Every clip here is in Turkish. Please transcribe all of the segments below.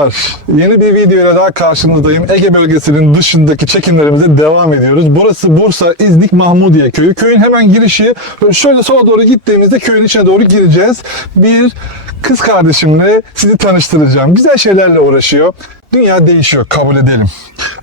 Merhabalar. Yeni bir videoyla daha karşınızdayım. Ege bölgesinin dışındaki çekimlerimize devam ediyoruz. Burası Bursa İznik Mahmudiye köyü. Köyün hemen girişi. Şöyle sola doğru gittiğimizde köyün içine doğru gireceğiz. Bir kız kardeşimle sizi tanıştıracağım. Güzel şeylerle uğraşıyor. Dünya değişiyor kabul edelim.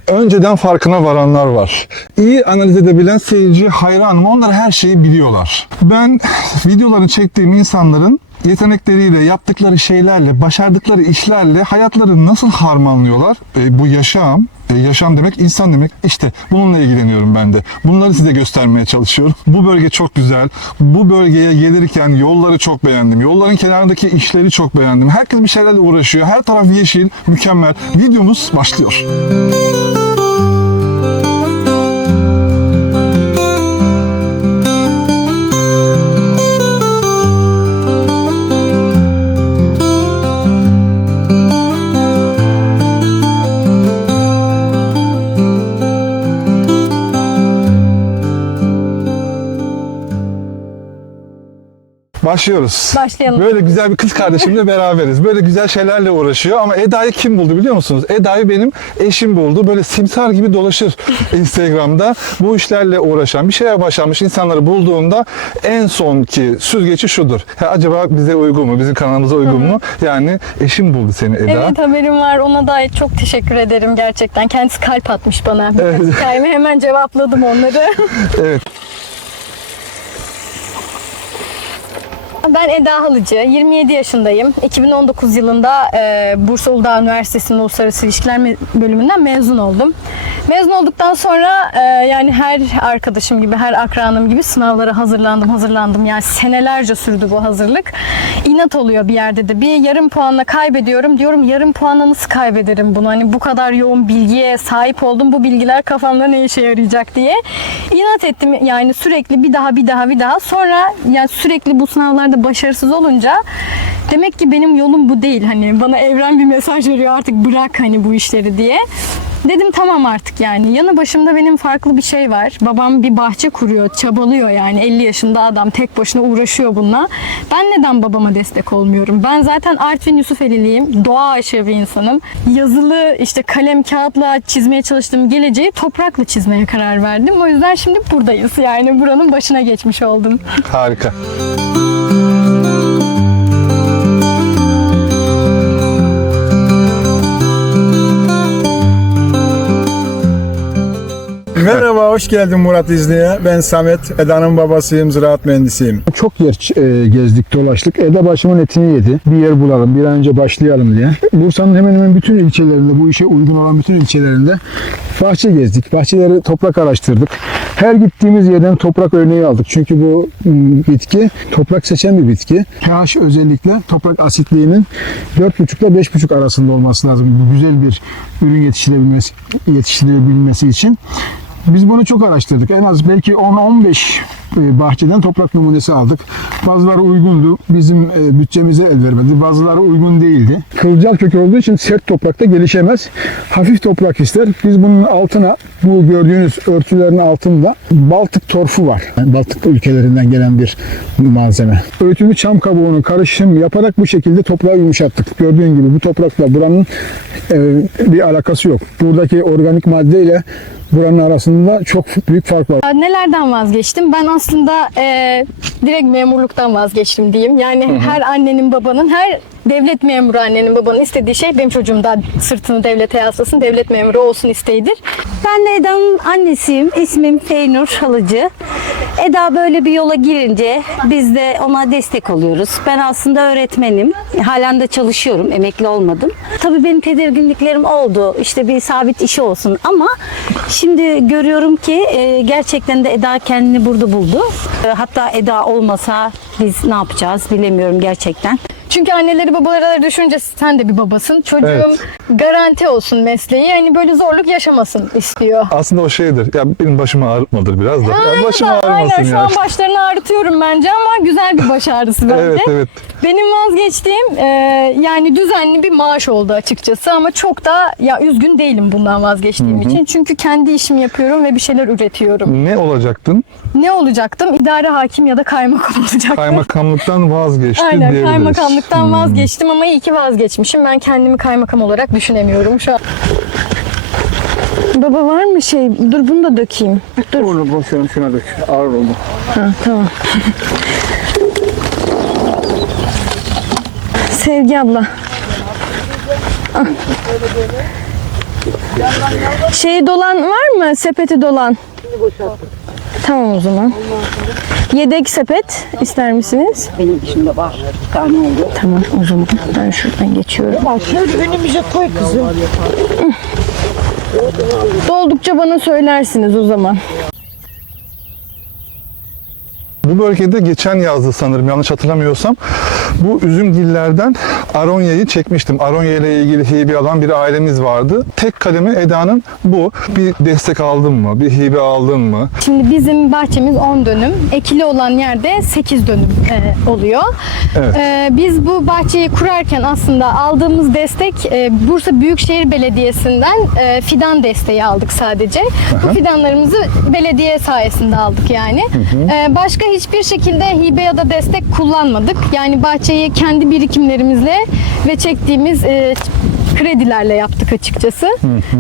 Önceden farkına varanlar var. İyi analiz edebilen seyirci hayranım. Onlar her şeyi biliyorlar. Ben videoları çektiğim insanların yetenekleriyle, yaptıkları şeylerle, başardıkları işlerle hayatları nasıl harmanlıyorlar? E, bu yaşam, e, yaşam demek insan demek. İşte bununla ilgileniyorum ben de. Bunları size göstermeye çalışıyorum. Bu bölge çok güzel. Bu bölgeye gelirken yolları çok beğendim. Yolların kenarındaki işleri çok beğendim. Herkes bir şeylerle uğraşıyor. Her taraf yeşil, mükemmel. Videomuz başlıyor. Başlıyoruz. Başlayalım. Böyle güzel bir kız kardeşimle beraberiz. Böyle güzel şeylerle uğraşıyor ama Eda'yı kim buldu biliyor musunuz? Eda'yı benim eşim buldu. Böyle simsar gibi dolaşır Instagram'da. Bu işlerle uğraşan, bir şeye başlamış insanları bulduğunda en sonki süzgeci şudur. Ha, acaba bize uygun mu? Bizim kanalımıza uygun mu? Yani eşim buldu seni Eda. Evet haberim var. Ona da çok teşekkür ederim gerçekten. Kendisi kalp atmış bana. Evet. hikayemi hemen cevapladım onları. Evet. Ben Eda Halıcı, 27 yaşındayım. 2019 yılında e, Bursa Uludağ Üniversitesi'nin Uluslararası İlişkiler bölümünden mezun oldum. Mezun olduktan sonra e, yani her arkadaşım gibi, her akranım gibi sınavlara hazırlandım, hazırlandım. Yani senelerce sürdü bu hazırlık. İnat oluyor bir yerde de. Bir yarım puanla kaybediyorum. Diyorum yarım puanla nasıl kaybederim bunu? Hani bu kadar yoğun bilgiye sahip oldum. Bu bilgiler kafamda ne işe yarayacak diye. İnat ettim yani sürekli bir daha bir daha bir daha. Sonra yani sürekli bu sınavlarda başarısız olunca demek ki benim yolum bu değil. Hani bana evren bir mesaj veriyor artık bırak hani bu işleri diye. Dedim tamam artık yani. Yanı başımda benim farklı bir şey var. Babam bir bahçe kuruyor, çabalıyor yani. 50 yaşında adam tek başına uğraşıyor bununla. Ben neden babama destek olmuyorum? Ben zaten Artvin Yusufeli'liyim. Doğa aşığı bir insanım. Yazılı işte kalem kağıtla çizmeye çalıştığım geleceği toprakla çizmeye karar verdim. O yüzden şimdi buradayız. Yani buranın başına geçmiş oldum. Harika. Merhaba, hoş geldin Murat İzni'ye. Ben Samet, Eda'nın babasıyım, ziraat mühendisiyim. Çok yer e, gezdik, dolaştık. Eda başımın etini yedi. Bir yer bulalım, bir an önce başlayalım diye. Bursa'nın hemen hemen bütün ilçelerinde, bu işe uygun olan bütün ilçelerinde bahçe gezdik. Bahçeleri toprak araştırdık. Her gittiğimiz yerden toprak örneği aldık. Çünkü bu bitki toprak seçen bir bitki. pH özellikle toprak asitliğinin 4,5 ile 5,5 arasında olması lazım. Güzel bir ürün yetiştirebilmesi, yetiştirebilmesi için. Biz bunu çok araştırdık. En az belki 10-15 e, bahçeden toprak numunesi aldık. Bazıları uygundu. Bizim e, bütçemize el vermedi. Bazıları uygun değildi. Kılcal kök olduğu için sert toprakta gelişemez. Hafif toprak ister. Biz bunun altına bu gördüğünüz örtülerin altında Baltık torfu var. Yani Baltık ülkelerinden gelen bir malzeme. Öğütülü çam kabuğunu karışım yaparak bu şekilde toprağı yumuşattık. Gördüğün gibi bu toprakla buranın e, bir alakası yok. Buradaki organik maddeyle buranın arasında çok büyük fark var. Nelerden vazgeçtim? Ben aslında e, direkt memurluktan vazgeçtim diyeyim. Yani her annenin babanın, her devlet memuru annenin babanın istediği şey benim çocuğum da sırtını devlete yaslasın, devlet memuru olsun isteğidir. Ben Eda'nın annesiyim. İsmim Feynur Halıcı. Eda böyle bir yola girince biz de ona destek oluyoruz. Ben aslında öğretmenim. Halen de çalışıyorum. Emekli olmadım. Tabii benim tedirginliklerim oldu. İşte bir sabit işi olsun ama şimdi görüyorum ki e, gerçekten de Eda kendini burada buldu. E, Hatta Eda olmasa biz ne yapacağız bilemiyorum gerçekten. Çünkü anneleri babaları düşünce sen de bir babasın. Çocuğum Evet. garanti olsun mesleği. Hani böyle zorluk yaşamasın istiyor. Aslında o şeydir. Ya benim başımı ağrıtmadır biraz da. Ya başım Aynen, ağrımasın aynen. Şu ya. an başlarını ağrıtıyorum bence ama güzel bir baş ağrısı bence. Evet evet. Benim vazgeçtiğim e, yani düzenli bir maaş oldu açıkçası ama çok da ya üzgün değilim bundan vazgeçtiğim için. Çünkü kendi işimi yapıyorum ve bir şeyler üretiyorum. Ne olacaktın? Ne olacaktım? İdare hakim ya da kaymakam olacaktım. Kaymakamlıktan vazgeçti Aynen diyebiliriz. Kaymakamlık Kaymakamlıktan vazgeçtim ama iyi ki vazgeçmişim. Ben kendimi kaymakam olarak düşünemiyorum şu an. Baba var mı şey? Dur bunu da dökeyim. Dur. Onu boş ver, şuna dök. Ağır oldu. Ha, tamam. Sevgi abla. Ah. Şeyi dolan var mı? Sepeti dolan. Tamam o zaman. Yedek sepet ister misiniz? Benim dışımda var. Bir tane oldu. Tamam o zaman ben şuradan geçiyorum. Bak şöyle önümüze koy kızım. Doldukça bana söylersiniz o zaman. Bu bölgede geçen yazdı sanırım yanlış hatırlamıyorsam. Bu üzümgillerden Aronya'yı çekmiştim. Aronya ile ilgili hibe alan bir ailemiz vardı. Tek kalemi Eda'nın bu. Bir destek aldın mı? Bir hibe aldın mı? Şimdi bizim bahçemiz 10 dönüm. Ekili olan yerde 8 dönüm e, oluyor. Evet. E, biz bu bahçeyi kurarken aslında aldığımız destek e, Bursa Büyükşehir Belediyesi'nden e, fidan desteği aldık sadece. Bu fidanlarımızı belediye sayesinde aldık yani. E, başka hiçbir şekilde hibe ya da destek kullanmadık. Yani bahçeyi kendi birikimlerimizle ve çektiğimiz e, kredilerle yaptık açıkçası.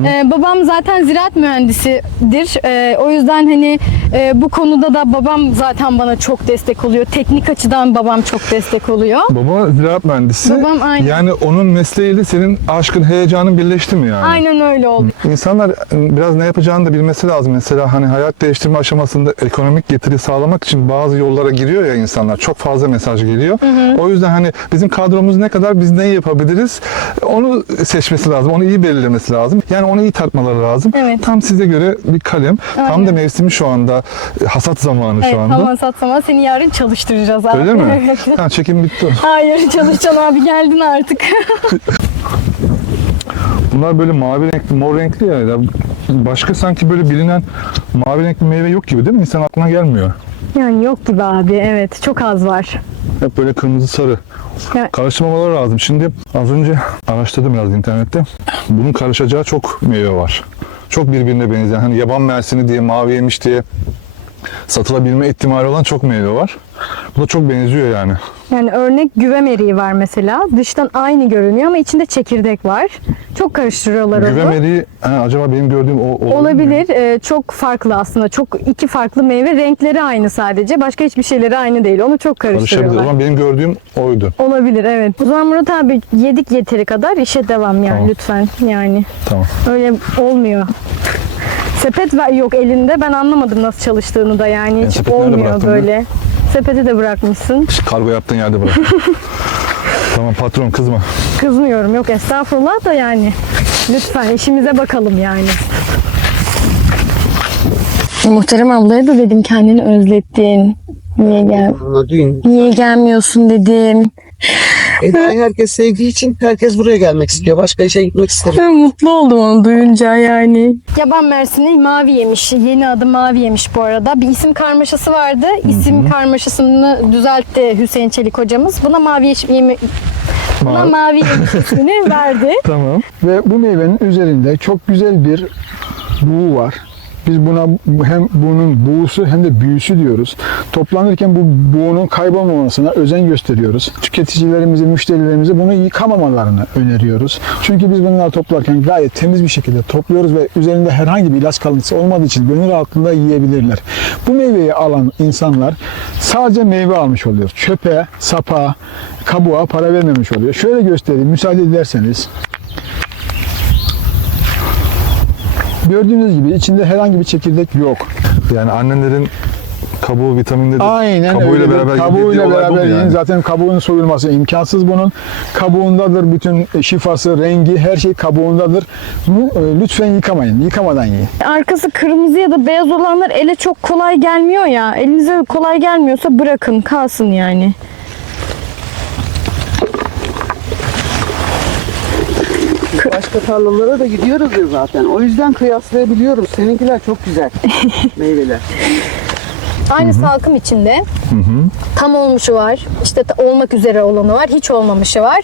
Ee, babam zaten ziraat mühendisidir. Ee, o yüzden hani e, bu konuda da babam zaten bana çok destek oluyor. Teknik açıdan babam çok destek oluyor. Baba ziraat mühendisi. Babam aynen. Yani onun mesleğiyle senin aşkın, heyecanın birleşti mi yani? Aynen öyle oldu. İnsanlar e, biraz ne yapacağını da bilmesi lazım. Mesela hani hayat değiştirme aşamasında ekonomik getiri sağlamak için bazı yollara giriyor ya insanlar. Çok fazla mesaj geliyor. O yüzden hani bizim kadromuz ne kadar biz ne yapabiliriz onu seçmesi lazım. Onu iyi belirlemesi lazım. Yani onu iyi tartmaları lazım. Evet. Tam size göre bir kalem. Tam da mevsimi şu anda. e, Hasat zamanı Evet, şu anda. tamam satsama seni yarın çalıştıracağız abi. Öyle mi? Ha, çekim bitti. Hayır çalışacaksın abi geldin artık. Bunlar böyle mavi renkli, mor renkli ya. Başka sanki böyle bilinen mavi renkli meyve yok gibi değil mi? İnsan aklına gelmiyor. yani yok gibi abi evet çok az var. Hep böyle kırmızı sarı. Ya- Karıştırmamaları lazım. Şimdi az önce araştırdım biraz internette. Bunun karışacağı çok meyve var. Çok birbirine benzeyen. Hani yaban mersini diye, mavi yemiş diye satılabilme ihtimali olan çok meyve var. Bu da çok benziyor yani. Yani örnek güvem eriği var mesela. Dıştan aynı görünüyor ama içinde çekirdek var. Çok karıştırıyorlar onu. Güvem eriği, ha, acaba benim gördüğüm o olabilir? Olabilir. Ee, çok farklı aslında. Çok iki farklı meyve. Renkleri aynı sadece. Başka hiçbir şeyleri aynı değil. Onu çok Karışabilir. O karıştırıyorlar. zaman benim gördüğüm oydu. Olabilir evet. O zaman Murat abi yedik yeteri kadar işe devam yani Tamam. lütfen. Yani Tamam. öyle olmuyor. Sepet ver yok elinde. Ben anlamadım nasıl çalıştığını da yani. Hiç sepeti nerede olmuyor bıraktın böyle. Sepeti de bırakmışsın. İşte kargo yaptığın yerde bırak. tamam patron kızma. Kızmıyorum. Yok estağfurullah da yani. Lütfen işimize bakalım yani. Muhterem ablaya da dedim kendini özlettin. Niye gel Niye gelmiyorsun dedim. Eda'yı herkes sevdiği için herkes buraya gelmek istiyor. Başka işe gitmek istemiyor. Ben mutlu oldum onu duyunca yani. Yaban mersini mavi yemiş. Yeni adı mavi yemiş bu arada. Bir isim karmaşası vardı. İsim karmaşasını düzeltti Hüseyin Çelik hocamız. Buna mavi yeş- yemi Buna Mavi. mavi yemiş ismini verdi. Tamam. Ve bu meyvenin üzerinde çok güzel bir buğu var. Biz buna hem bunun buğusu hem de büyüsü diyoruz. Toplanırken bu buğunun kaybolmamasına özen gösteriyoruz. Tüketicilerimize, müşterilerimize bunu yıkamamalarını öneriyoruz. Çünkü biz bunları toplarken gayet temiz bir şekilde topluyoruz ve üzerinde herhangi bir ilaç kalıntısı olmadığı için gönül rahatlığında yiyebilirler. Bu meyveyi alan insanlar sadece meyve almış oluyor. Çöpe, sapa, kabuğa para vermemiş oluyor. Şöyle göstereyim müsaade ederseniz. Gördüğünüz gibi içinde herhangi bir çekirdek yok. Yani annelerin kabuğu vitaminli Aynen kabuğuyla öyle. beraber kabuğuyla beraber yiyin. yani? Zaten kabuğun soyulması imkansız bunun. Kabuğundadır bütün şifası, rengi, her şey kabuğundadır. Bunu e, lütfen yıkamayın. Yıkamadan yiyin. Arkası kırmızı ya da beyaz olanlar ele çok kolay gelmiyor ya. Elinize kolay gelmiyorsa bırakın kalsın yani. Başka tarlalara da gidiyoruz ya zaten. O yüzden kıyaslayabiliyoruz. Seninkiler çok güzel meyveler. Aynı salkım içinde tam olmuşu var, işte olmak üzere olanı var, hiç olmamışı var.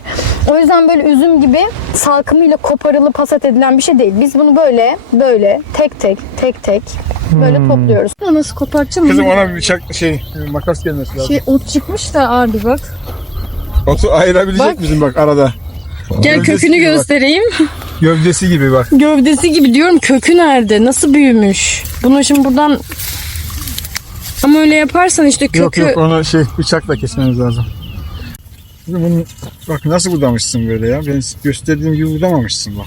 O yüzden böyle üzüm gibi salkımıyla koparılıp hasat edilen bir şey değil. Biz bunu böyle, böyle tek tek, tek tek böyle topluyoruz. Nasıl kopartacağım? Kızım ona bir bıçak şey makas gelmesi lazım. Şey, ot çıkmış da abi bak. Otu ayırabilecek Bak. misin bak arada? Gel Gövdesi kökünü gibi bak. Gövdesi gibi bak. Gövdesi gibi diyorum kökü nerede? Nasıl büyümüş? Bunu şimdi buradan ama öyle yaparsan işte kökü Yok yok onu şey bıçakla kesmemiz lazım. Bunu, bak nasıl budamışsın böyle ya. Ben gösterdiğim gibi budamamışsın bak.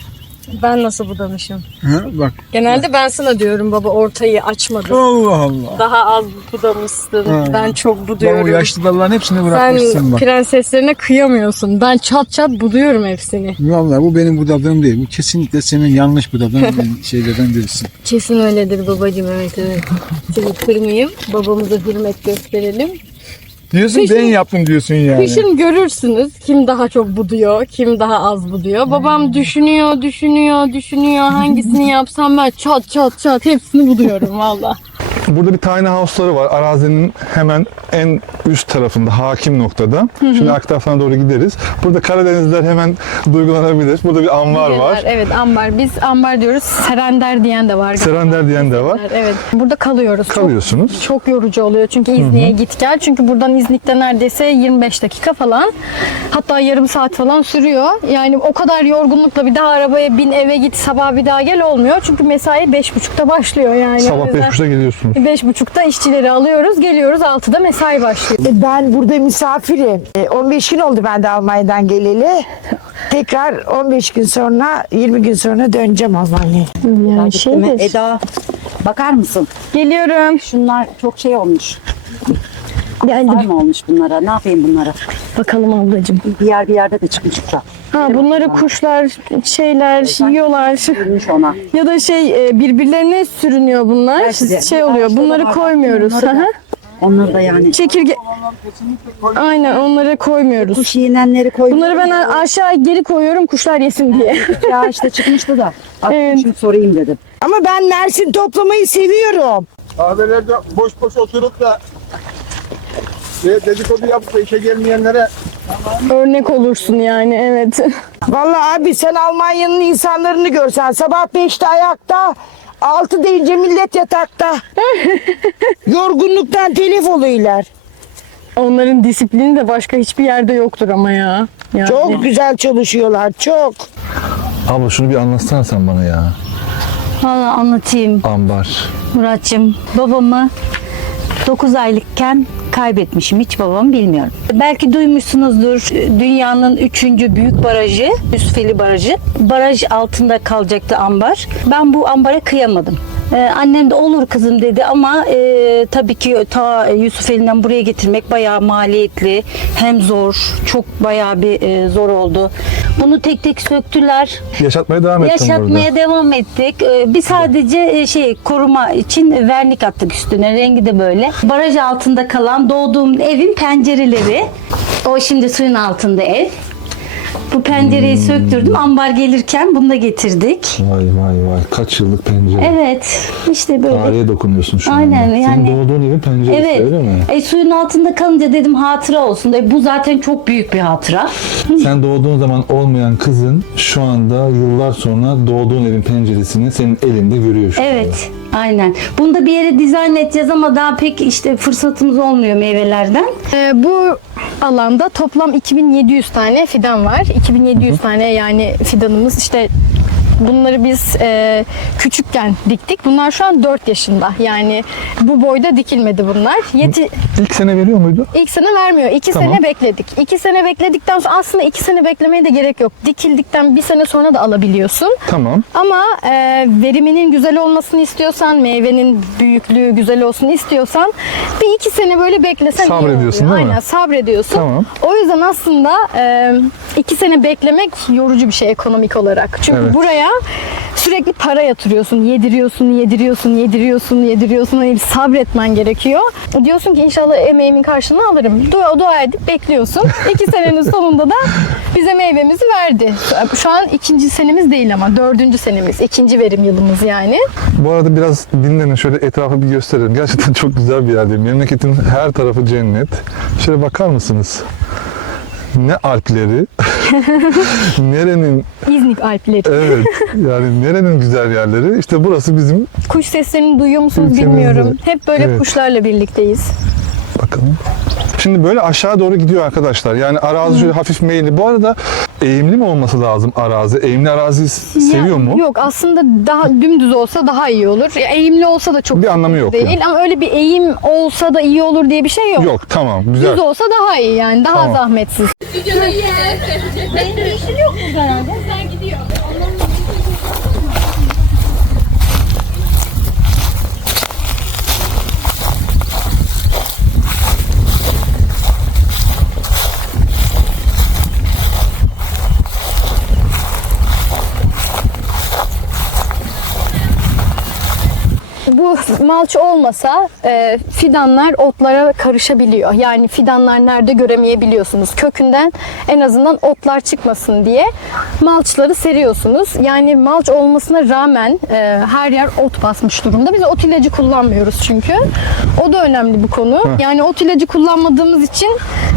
Ben nasıl budamışım? Ha, bak. Genelde ben sana diyorum baba ortayı açmadım. Allah Allah. Daha az budamışsın. Ha. Ben çok buduyorum. o yaşlı dalların hepsini Sen bırakmışsın bak. prenseslerine kıyamıyorsun. Ben çat çat buduyorum hepsini. Vallahi bu benim budadığım değil. Bu kesinlikle senin yanlış budadığın şeylerden birisi. Kesin öyledir babacığım evet evet. Seni kırmayayım. Babamıza hürmet gösterelim. Diyorsun Kışın- ben yaptım diyorsun yani. Kışın görürsünüz kim daha çok buduyor, kim daha az buduyor. Babam düşünüyor, düşünüyor, düşünüyor. Hangisini yapsam ben çat çat çat hepsini buduyorum valla. Burada bir tiny house'ları var. Arazinin hemen en üst tarafında, hakim noktada. Şimdi arka tarafına doğru gideriz. Burada Karadenizler hemen duygulanabilir. Burada bir ambar var. Evet ambar. Biz ambar diyoruz. Serender diyen de var. Serender diyen de var. Evet. Burada kalıyoruz. Çok- Kalıyorsunuz. Çok yorucu oluyor çünkü İznik'e git gel. Çünkü buradan İznik'te neredeyse 25 dakika falan. Hatta yarım saat falan sürüyor. Yani o kadar yorgunlukla bir daha arabaya bin eve git sabah bir daha gel olmuyor. Çünkü mesai 5.30'da başlıyor yani. Sabah O yüzden 5.30'da geliyorsunuz. 5.30'da işçileri alıyoruz. Geliyoruz 6'da mesai başlıyor. E, Ben burada misafirim. E, 15 gün oldu ben de Almanya'dan geleli. Tekrar 15 gün sonra, 20 gün sonra döneceğim Almanya'ya. Yani şeydir. Eda bakar mısın? Geliyorum. Şunlar çok şey olmuş. Geldim. Var mı olmuş bunlara? Ne yapayım bunlara? Bakalım ablacığım. Bir yer bir yerde de çıkmış da. Ha bunları kuşlar, şeyler yiyorlar. Ona. Ya da şey e, birbirlerine sürünüyor bunlar. Belki de. Şey oluyor. Belki de Bunları var. koymuyoruz. Bunları da- Hı hı. Onları da yani. Çekirge. Aynen onları koymuyoruz. Kuş yiyenleri koy. Bunları ben a- aşağı geri koyuyorum kuşlar yesin diye. ya işte çıkmıştı da. Evet. şimdi sorayım dedim. Ama ben Mersin toplamayı seviyorum. Kahvelerde boş boş oturup da de- dedikodu yapıp işe gelmeyenlere Örnek olursun yani evet. Vallahi abi sen Almanya'nın insanlarını görsen sabah 5'te ayakta, 6 deyince millet yatakta. Yorgunluktan telef oluyorlar. Onların disiplini de başka hiçbir yerde yoktur ama ya. Yani. Çok güzel çalışıyorlar, çok. Abla şunu bir anlatsana sen bana ya. Valla anlatayım Ambar. Muratçım. Babamı 9 aylıkken kaybetmişim. Hiç babamı bilmiyorum. Belki duymuşsunuzdur. Dünyanın üçüncü büyük barajı, Yusufeli Barajı. Baraj altında kalacaktı ambar. Ben bu ambara kıyamadım. Ee, annem de olur kızım dedi ama e, tabii ki ta Yusufeli'nden buraya getirmek bayağı maliyetli. Hem zor, çok bayağı bir e, zor oldu. Bunu tek tek söktüler. Yaşatmaya devam ettin Yaşatmaya burada. devam ettik. Ee, Bir sadece e, şey koruma için vernik attık üstüne. Rengi de böyle. Baraj altında kalan doğduğum evin pencereleri. O şimdi suyun altında ev. Bu pencereyi söktürdüm. Ambar gelirken bunu da getirdik. Vay vay vay. Kaç yıllık pencere. Evet. işte böyle. Tarihe dokunuyorsun şu Aynen, anda. Senin yani- doğduğun evin penceresi Evet. öyle mi? E, suyun altında kalınca dedim hatıra olsun. E, bu zaten çok büyük bir hatıra. Sen doğduğun zaman olmayan kızın şu anda yıllar sonra doğduğun evin penceresini senin elinde görüyor şu anda. Evet. Aynen. Bunu da bir yere dizayn edeceğiz ama daha pek işte fırsatımız olmuyor meyvelerden. Ee, bu alanda toplam 2700 tane fidan var. 2700 tane yani fidanımız. İşte bunları biz e, küçükken diktik. Bunlar şu an 4 yaşında. Yani bu boyda dikilmedi bunlar. Yeti, İlk sene veriyor muydu? ilk sene vermiyor. 2 Tamam. sene bekledik. 2 sene bekledikten sonra aslında 2 sene beklemeye de gerek yok. Dikildikten bir sene sonra da alabiliyorsun. Tamam. Ama e, veriminin güzel olmasını istiyorsan, meyvenin büyüklüğü güzel olsun istiyorsan bir iki sene böyle beklesen iyi Sabrediyorsun oluyor. değil mi? Aynen sabrediyorsun. Tamam. O yüzden aslında e, iki sene beklemek yorucu bir şey ekonomik olarak. Çünkü Evet. buraya sürekli para yatırıyorsun, yediriyorsun, yediriyorsun, yediriyorsun, yediriyorsun. Hani sabretmen gerekiyor. Diyorsun ki inşallah emeğimin karşılığını alırım. Dua, dua edip bekliyorsun. İki senenin sonunda da bize meyvemizi verdi. Şu an ikinci senemiz değil ama dördüncü senemiz. ikinci verim yılımız yani. Bu arada biraz dinlenin şöyle etrafı bir gösterelim. Gerçekten çok güzel bir yerdeyim. Memleketin her tarafı cennet. Şöyle bakar mısınız? Ne alpleri, nerenin İznik Alpleri. evet yani nerenin güzel yerleri. İşte burası bizim Kuş seslerini duyuyor musunuz Ülkemizde. bilmiyorum. Hep böyle Evet. kuşlarla birlikteyiz. bakalım. Şimdi böyle aşağı doğru gidiyor arkadaşlar. Yani arazi şöyle hafif meyilli. Bu arada eğimli mi olması lazım arazi? Eğimli arazi seviyor Ya, mu? Yok aslında daha dümdüz olsa daha iyi olur. Ya, eğimli olsa da çok Bir anlamı yok değil yani. ama öyle bir eğim olsa da iyi olur diye bir şey yok. Yok tamam güzel. Düz olsa daha iyi yani daha Tamam. zahmetsiz. Bu malç olmasa e, fidanlar otlara karışabiliyor. Yani fidanlar nerede göremeyebiliyorsunuz. Kökünden en azından otlar çıkmasın diye malçları seriyorsunuz. Yani malç olmasına rağmen e, her yer ot basmış durumda. Biz ot ilacı kullanmıyoruz çünkü. O da önemli bir konu. Yani ot ilacı kullanmadığımız için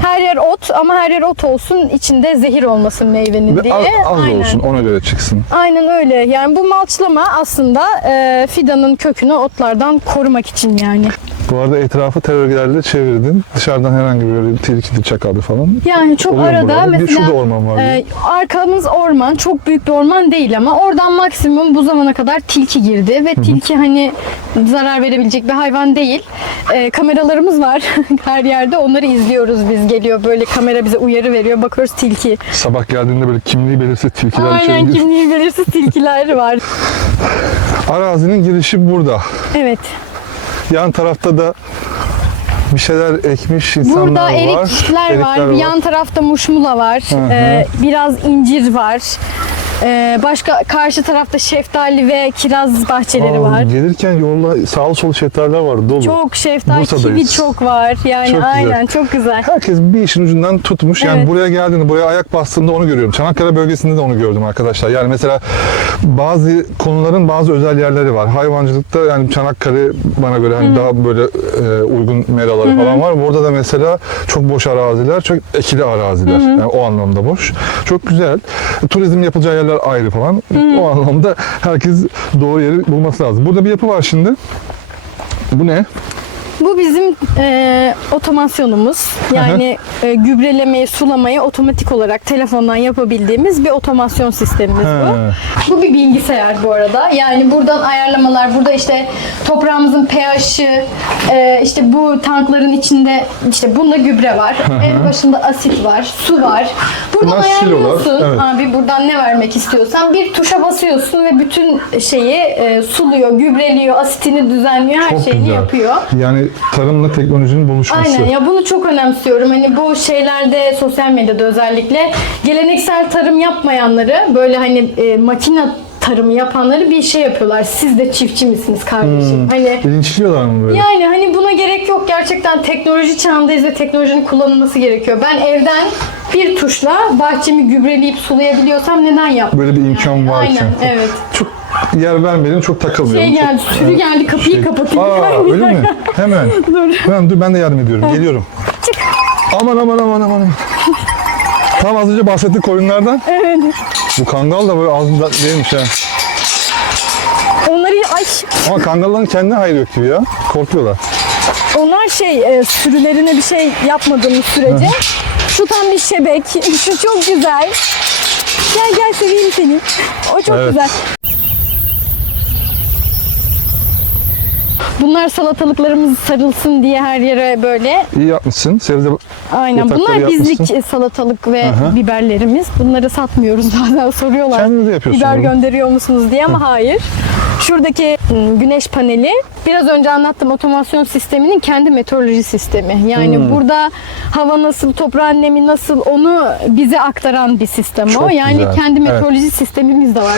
her yer ot ama her yer ot olsun içinde zehir olmasın meyvenin Ve diye. az, az Aynen. olsun ona göre çıksın. Aynen öyle. Yani bu malçlama aslında e, fidanın kökünü otlardan korumak için yani. Bu arada etrafı terörlerle çevirdin. Dışarıdan herhangi bir tilki, çakaldı falan. Yani çok Oluyor mu arada buralarda? Bir mesela şurada orman var. e, arkamız orman, çok büyük bir orman değil ama oradan maksimum bu zamana kadar tilki girdi ve tilki hani zarar verebilecek bir hayvan değil. E, kameralarımız var her yerde. Onları izliyoruz biz. Geliyor böyle kamera bize uyarı veriyor. Bakıyoruz tilki. Sabah geldiğinde böyle kimliği belirsiz tilkiler içeri Aynen giriyor. kimliği belirsiz tilkiler var. Arazinin girişi burada. Evet. Yan tarafta da bir şeyler ekmiş insanlar Burada var. erikler var. Erikler Yan tarafta muşmula var. hı. Ee, biraz incir var. Ee, başka karşı tarafta şeftali ve kiraz bahçeleri Aa, var. Gelirken yolda sağlı solu şeftaliler vardı dolu. Çok şeftali, Bursa'dayız. kivi çok var. Yani Çok güzel. aynen çok güzel. Herkes bir işin ucundan tutmuş. Yani Evet. buraya geldiğinde, buraya ayak bastığında onu görüyorum. Çanakkale bölgesinde de onu gördüm arkadaşlar. Yani mesela bazı konuların bazı özel yerleri var. Hayvancılıkta yani Çanakkale bana göre hani daha böyle e, uygun meraları falan var. Burada da mesela çok boş araziler, çok ekili araziler. Yani o anlamda boş. Çok güzel. Turizm yapılacağı yerler ayrı falan. O anlamda herkes doğru yeri bulması lazım. Burada bir yapı var şimdi. Bu ne? Bu bizim e, otomasyonumuz. Yani e, gübrelemeyi, sulamayı otomatik olarak telefondan yapabildiğimiz bir otomasyon sistemimiz bu. He. Bu bir bilgisayar bu arada. Yani buradan ayarlamalar, burada işte toprağımızın pH'i, e, işte bu tankların içinde işte bunda gübre var. En başında asit var, su var. Buradan Bunlar ayarlıyorsun. evet. Abi buradan ne vermek istiyorsan bir tuşa basıyorsun ve bütün şeyi e, suluyor, gübreliyor, asitini düzenliyor, her Çok şeyini güzel. yapıyor. Yani tarımla teknolojinin buluşması. Aynen ya bunu çok önemsiyorum. Hani bu şeylerde sosyal medyada özellikle geleneksel tarım yapmayanları böyle hani e, makine tarımı yapanları bir şey yapıyorlar. Siz de çiftçi misiniz kardeşim? Hani Bilinçliyorlar mı böyle? yani hani buna gerek yok. Gerçekten teknoloji çağındayız ve teknolojinin kullanılması gerekiyor. Ben evden bir tuşla bahçemi gübreleyip sulayabiliyorsam neden yapmayayım? Böyle bir imkan yani? varken. Aynen evet. Çok yer vermeyelim, çok takılmayalım. Şey geldi, Çok- sürü geldi, kapıyı Şey- kapatayım. Aa öyle mi? Hemen. Hemen dur ben de yardım ediyorum. Geliyorum. Aman aman aman aman. Tam az önce bahsettik koyunlardan. Evet. Bu kangal da böyle ağzında değilmiş ha. Onları ay Ama kangalların kendine hayır yok gibi ya. Korkuyorlar. Onlar şey e, sürülerine bir şey yapmadığımız sürece şu tam bir şebek. Şu çok güzel. Gel gel seveyim seni. O çok Evet. güzel. Bunlar salatalıklarımız sarılsın diye her yere böyle. İyi yapmışsın. Sebze Aynen. Bunlar bizlik salatalık ve Aha. biberlerimiz. Bunları satmıyoruz bazen soruyorlar. Kendiniz de yapıyorsunuz Biber bunu. gönderiyor musunuz diye ama hayır. Şuradaki güneş paneli biraz önce anlattığım otomasyon sisteminin kendi meteoroloji sistemi. Yani Hmm. burada hava nasıl, toprağın nemi nasıl onu bize aktaran bir sistem o. Çok Yani güzel. kendi Evet. meteoroloji sistemimiz de var.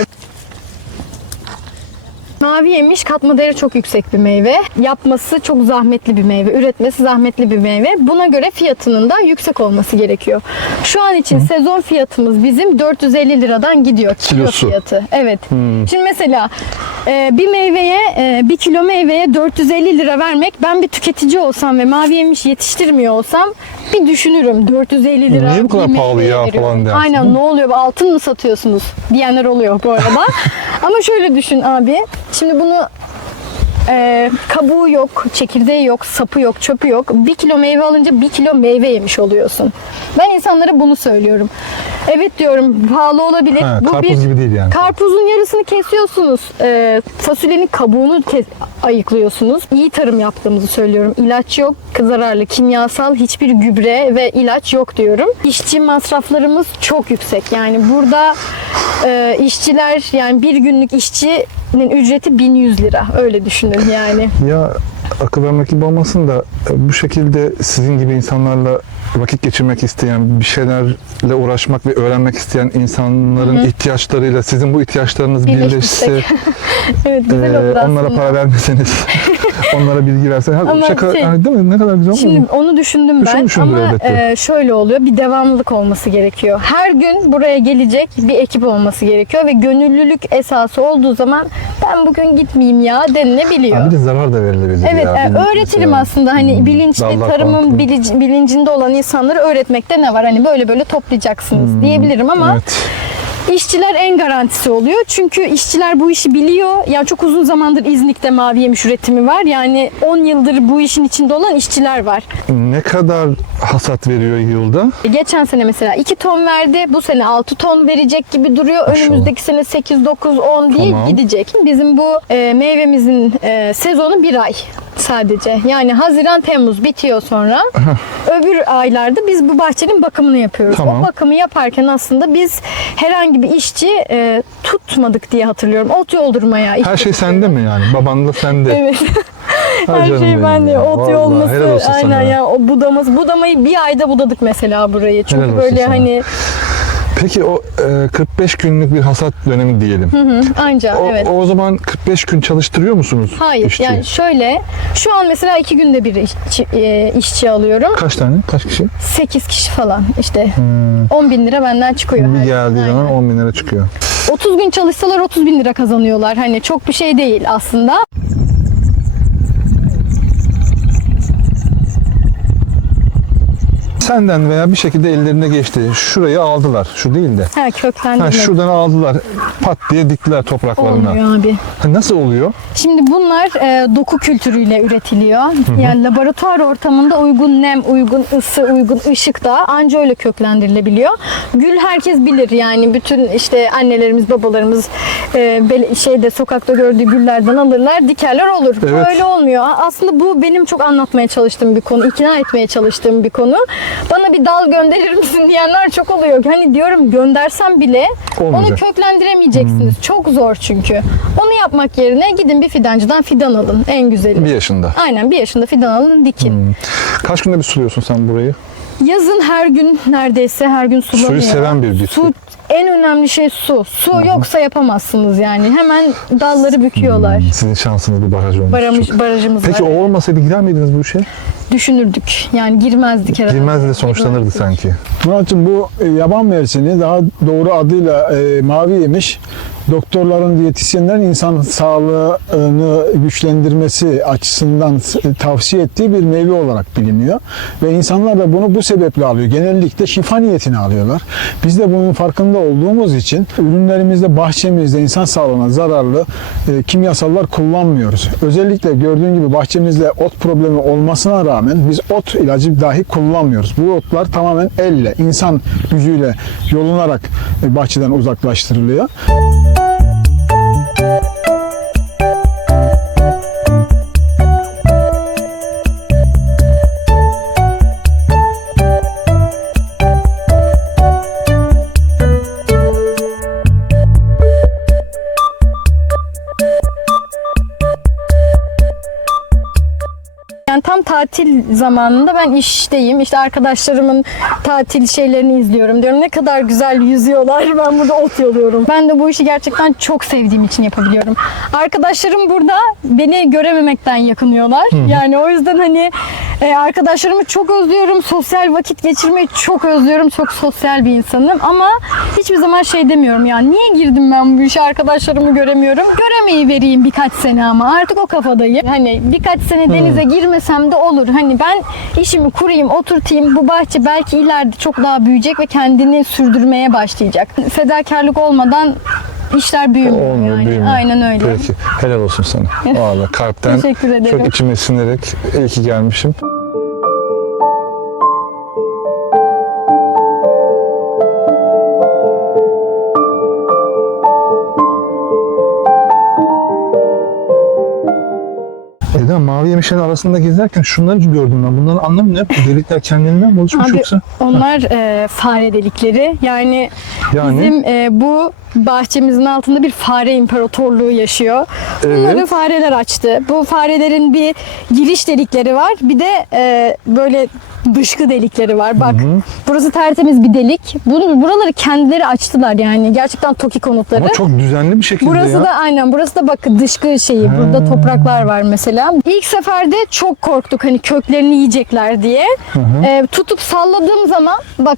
Mavi yemiş katma değeri çok yüksek bir meyve. Yapması çok zahmetli bir meyve. Üretmesi zahmetli bir meyve. Buna göre fiyatının da yüksek olması gerekiyor. Şu an için sezon fiyatımız bizim 450 liradan gidiyor. Kilo Kilosu. fiyatı. Evet. Şimdi mesela e, bir meyveye, e, bir kilo meyveye 450 lira vermek ben bir tüketici olsam ve mavi yemiş yetiştirmiyor olsam bir düşünürüm 450 lira. Niye bu kadar pahalı ya veriyorum. falan dersin, Aynen ne oluyor altın mı satıyorsunuz diyenler oluyor bu arada. Ama şöyle düşün abi. Şimdi bunu e, kabuğu yok, çekirdeği yok, sapı yok, çöpü yok. Bir kilo meyve alınca bir kilo meyve yemiş oluyorsun. Ben insanlara bunu söylüyorum. Evet diyorum pahalı olabilir. Ha, Bu karpuz gibi değil yani. Karpuzun yarısını kesiyorsunuz. E, fasulyenin kabuğunu kes- ayıklıyorsunuz. İyi tarım yaptığımızı söylüyorum. İlaç yok, zararlı, kimyasal hiçbir gübre ve ilaç yok diyorum. İşçi masraflarımız çok yüksek. Yani burada e, işçiler yani bir günlük işçinin ücreti 1100 lira. Öyle düşünün yani. Ya akıl vermek gibi olmasın da e, bu şekilde sizin gibi insanlarla vakit geçirmek isteyen, bir şeylerle uğraşmak ve öğrenmek isteyen insanların ihtiyaçlarıyla sizin bu ihtiyaçlarınız birleşse, Evet güzel e, onlara para vermeseniz, onlara bilgi verseniz. Ha, Ama şaka, şey- hani değil mi? Ne kadar güzel Şimdi mu? onu düşündüm ben Düşünmüşsündür ama elbette. e, şöyle oluyor bir devamlılık olması gerekiyor. Her gün buraya gelecek bir ekip olması gerekiyor ve gönüllülük esası olduğu zaman ben bugün gitmeyeyim ya denilebiliyor. Ha, bir de zarar da verilebilir Evet, ya. e, öğretirim mesela. aslında hani Hmm, bilinçli tarımın bilinci- bilincinde olan insanları öğretmekte ne var? Hani böyle böyle toplayacaksınız diyebilirim ama Hmm, Evet. İşçiler en garantisi oluyor. Çünkü işçiler bu işi biliyor. Yani çok uzun zamandır İznik'te mavi yemiş üretimi var. Yani 10 yıldır bu işin içinde olan işçiler var. Ne kadar hasat veriyor yılda? Geçen sene mesela 2 ton verdi. Bu sene 6 ton verecek gibi duruyor. Maşallah. Önümüzdeki sene 8, 9, 10 diye Tamam. gidecek. Bizim bu e, meyvemizin e, sezonu bir ay sadece. Yani Haziran, Temmuz bitiyor sonra. Öbür aylarda biz bu bahçenin bakımını yapıyoruz. Tamam. O bakımı yaparken aslında biz herhangi bir işçi e, tutmadık diye hatırlıyorum. Ot yoldurmaya. Her şey sende mi yani? Baban da sende. Evet. Her şey benim bende. ya. Ot yolması. Aynen sana. ya. O budaması. Budamayı bir ayda budadık mesela burayı. Çünkü böyle sana. hani Peki o e, 45 günlük bir hasat dönemi diyelim. anca O, evet. o zaman 45 gün çalıştırıyor musunuz? Hayır işçi? yani şöyle şu an mesela iki günde bir işçi, e, işçi alıyorum. Kaç tane? Kaç kişi? 8 kişi falan işte Hmm. 10 bin lira benden çıkıyor. Bir geldiği zaman Aynen. 10 bin lira çıkıyor. 30 gün çalışsalar 30 bin lira kazanıyorlar. Hani çok bir şey değil aslında. Senden veya bir şekilde ellerine geçti. Şurayı aldılar. Şu değil de. Ha kökten Ha, şuradan aldılar. Pat diye diktiler topraklarına. olmuyor abi. Ha, Nasıl oluyor? Şimdi bunlar e, doku kültürüyle üretiliyor. Yani laboratuvar ortamında uygun nem, uygun ısı, uygun ışık da anca öyle köklendirilebiliyor. Gül herkes bilir yani bütün işte annelerimiz, babalarımız e, bel- şeyde sokakta gördüğü güllerden alırlar, dikerler olur. Evet. öyle olmuyor. Aslında bu benim çok anlatmaya çalıştığım bir konu, ikna etmeye çalıştığım bir konu. Bana bir dal gönderir misin diyenler çok oluyor. Hani diyorum göndersem bile onu Olmayacak. köklendiremeyeceksiniz. Çok zor çünkü. Onu yapmak yerine gidin bir fidancıdan fidan alın. En güzeli. Bir yaşında. Aynen bir yaşında fidan alın dikin. Kaç günde bir suluyorsun sen burayı? Yazın her gün neredeyse her gün sulanıyor. Suyu seven bir bitki. Su en önemli şey su. Su yoksa yapamazsınız yani. Hemen dalları büküyorlar. Sizin şansınız bir baraj olmuş. Baraj, barajımız Peki var. o olmasaydı gider miydiniz bu işe? Düşünürdük. Yani girmezdik herhalde. Girmez de sonuçlanırdı sanki. Murat'cığım bu e, yaban mersini daha doğru adıyla e, mavi yemiş doktorların, diyetisyenlerin insan sağlığını güçlendirmesi açısından e, tavsiye ettiği bir meyve olarak biliniyor. Ve insanlar da bunu bu sebeple alıyor. Genellikle şifa niyetine alıyorlar. Biz de bunun farkında olduğumuz için ürünlerimizde, bahçemizde insan sağlığına zararlı e, kimyasallar kullanmıyoruz. Özellikle gördüğün gibi bahçemizde ot problemi olmasına rağmen biz ot ilacı dahi kullanmıyoruz. Bu otlar tamamen elle, insan gücüyle yolunarak e, bahçeden uzaklaştırılıyor. Tatil zamanında ben işteyim. İşte arkadaşlarımın tatil şeylerini izliyorum. Diyorum ne kadar güzel yüzüyorlar. Ben burada ot yoluyorum. Ben de bu işi gerçekten çok sevdiğim için yapabiliyorum. Arkadaşlarım burada beni görememekten yakınıyorlar. Yani o yüzden hani e, arkadaşlarımı çok özlüyorum. Sosyal vakit geçirmeyi çok özlüyorum. Çok sosyal bir insanım ama hiçbir zaman şey demiyorum ya niye girdim ben bu işe arkadaşlarımı göremiyorum. Göremeyi vereyim birkaç sene ama artık o kafadayım. Hani birkaç sene denize girmesem de olur. Hani ben işimi kurayım, oturtayım. Bu bahçe belki ileride çok daha büyüyecek ve kendini sürdürmeye başlayacak. Fedakarlık olmadan işler büyümüyor Olmuyor, yani. büyümüyor. Aynen öyle. Peki. Helal olsun sana. Valla kalpten Teşekkür ederim. çok içime sinerek iyi ki gelmişim. Yemişlerin arasında gezerken şunları gördüm ben. Bunların anlamı ne? Bu delikler kendiliğinden mi oluşmuş Abi yoksa? onlar e, fare delikleri. Yani, Yani? bizim e, bu bahçemizin altında bir fare imparatorluğu yaşıyor. Bunları Evet. fareler açtı. Bu farelerin bir giriş delikleri var. Bir de e, böyle dışkı delikleri var. Bak burası tertemiz bir delik. Bunu, buraları kendileri açtılar yani. Gerçekten TOKİ konutları. Ama çok düzenli bir şekilde Burası ya. da aynen burası da bak dışkı şeyi. Burada topraklar var mesela. İlk seferde çok korktuk hani köklerini yiyecekler diye. Ee, tutup salladığım zaman bak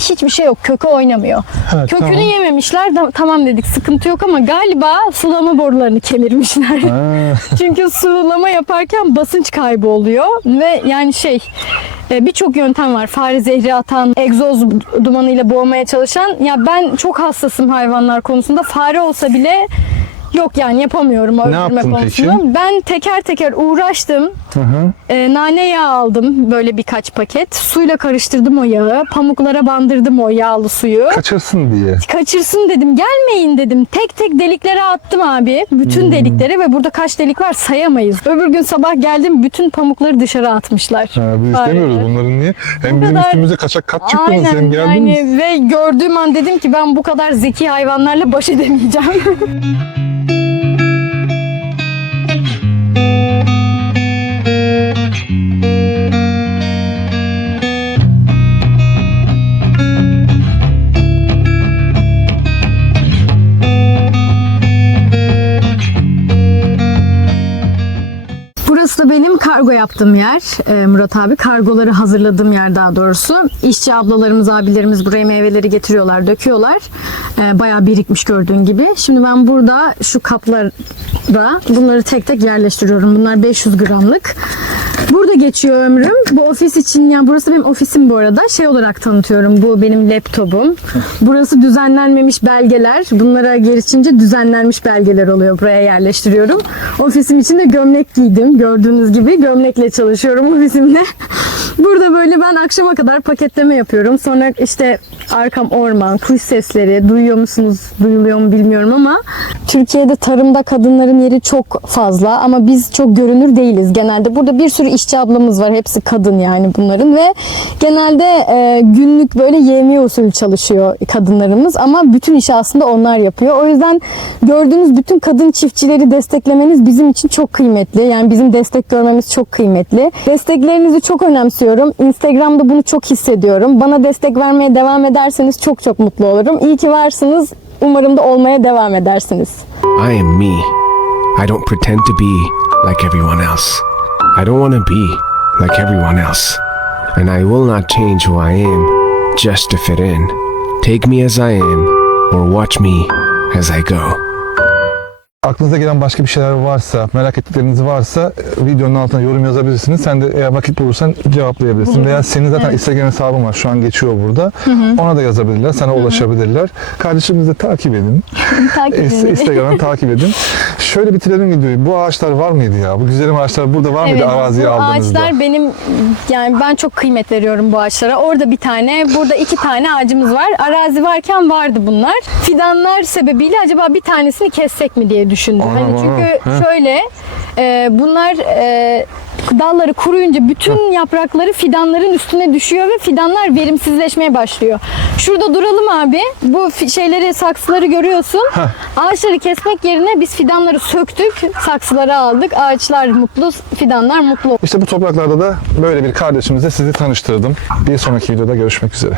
hiçbir şey yok. Kökü oynamıyor. Evet, Kökünü tamam. yememişler. Da, tamam dedik sıkıntı yok ama galiba sulama borularını kemirmişler. Ha. Çünkü sulama yaparken basınç kaybı oluyor ve yani şey e, birçok yöntem var. Fare zehri atan, egzoz dumanıyla boğmaya çalışan. Ya ben çok hassasım hayvanlar konusunda. Fare olsa bile yok yani yapamıyorum öldürme yaptın peki? Ben teker teker uğraştım. Hı hı. E, nane yağı aldım böyle birkaç paket. Suyla karıştırdım o yağı. Pamuklara bandırdım o yağlı suyu. Kaçırsın diye. Kaçırsın dedim. Gelmeyin dedim. Tek tek deliklere attım abi. Bütün Hmm. deliklere ve burada kaç delik var sayamayız. Öbür gün sabah geldim bütün pamukları dışarı atmışlar. Ha, biz Fareler. istemiyoruz bunların niye? Hem bizim kadar- üstümüze kaçak kat çıktınız hem geldiniz. yani ve gördüğüm an dedim ki ben bu kadar zeki hayvanlarla baş edemeyeceğim. Benim kargo yaptığım yer e, Murat abi. Kargoları hazırladığım yer daha doğrusu. İşçi ablalarımız, abilerimiz buraya meyveleri getiriyorlar, döküyorlar. E, bayağı birikmiş gördüğün gibi. Şimdi ben burada şu kaplarda bunları tek tek yerleştiriyorum. Bunlar 500 gramlık. Burada geçiyor ömrüm. Bu ofis için yani burası benim ofisim bu arada. Şey olarak tanıtıyorum. Bu benim laptopum. Burası düzenlenmemiş belgeler. Bunlara geçince düzenlenmiş belgeler oluyor. Buraya yerleştiriyorum. Ofisim için de gömlek giydim. Gördüğünüz gibi gömlekle çalışıyorum ofisimde. Burada böyle ben akşama kadar paketleme yapıyorum. Sonra işte arkam orman, kuş sesleri duyuyor musunuz, duyuluyor mu bilmiyorum ama Türkiye'de tarımda kadınların yeri çok fazla ama biz çok görünür değiliz genelde. Burada bir sürü işçi ablamız var. Hepsi kadın yani bunların ve genelde e, günlük böyle yevmiye usulü çalışıyor kadınlarımız ama bütün işi aslında onlar yapıyor. O yüzden gördüğünüz bütün kadın çiftçileri desteklemeniz bizim için çok kıymetli. Yani bizim destek görmemiz çok kıymetli. Desteklerinizi çok önemsiyorum. Instagram'da bunu çok hissediyorum. Bana destek vermeye devam ederseniz çok çok mutlu olurum. İyi ki varsınız. Umarım da olmaya devam edersiniz. I am me. I don't pretend to be like everyone else. I don't want to be like everyone else. And I will not change who I am just to fit in. Take me as I am or watch me as I go. Aklınıza gelen başka bir şeyler varsa, merak ettikleriniz varsa e, videonun altına yorum yazabilirsiniz. Sen de eğer vakit bulursan cevaplayabilirsin. Veya senin zaten Instagram hesabın var. Şu an geçiyor burada. Ona da yazabilirler. Sana ulaşabilirler. Kardeşimizi de takip edin. Takip edin. Instagram'dan takip edin. Şöyle bitirelim videoyu. Bu ağaçlar var mıydı ya? Bu güzelim ağaçlar burada var mıydı araziye bu aldığınızda? ağaçlar benim yani ben çok kıymet veriyorum bu ağaçlara. Orada bir tane, burada iki tane ağacımız var. Arazi varken vardı bunlar. Fidanlar sebebiyle acaba bir tanesini kessek mi diye düşündüm. Anam, hani çünkü Heh. şöyle e, bunlar e, dalları kuruyunca bütün yaprakları fidanların üstüne düşüyor ve fidanlar verimsizleşmeye başlıyor. Şurada duralım abi. Bu şeyleri, saksıları görüyorsun. Ağaçları kesmek yerine biz fidanları söktük, saksıları aldık. Ağaçlar mutlu, fidanlar mutlu. İşte bu topraklarda da böyle bir kardeşimizle sizi tanıştırdım. Bir sonraki videoda görüşmek üzere.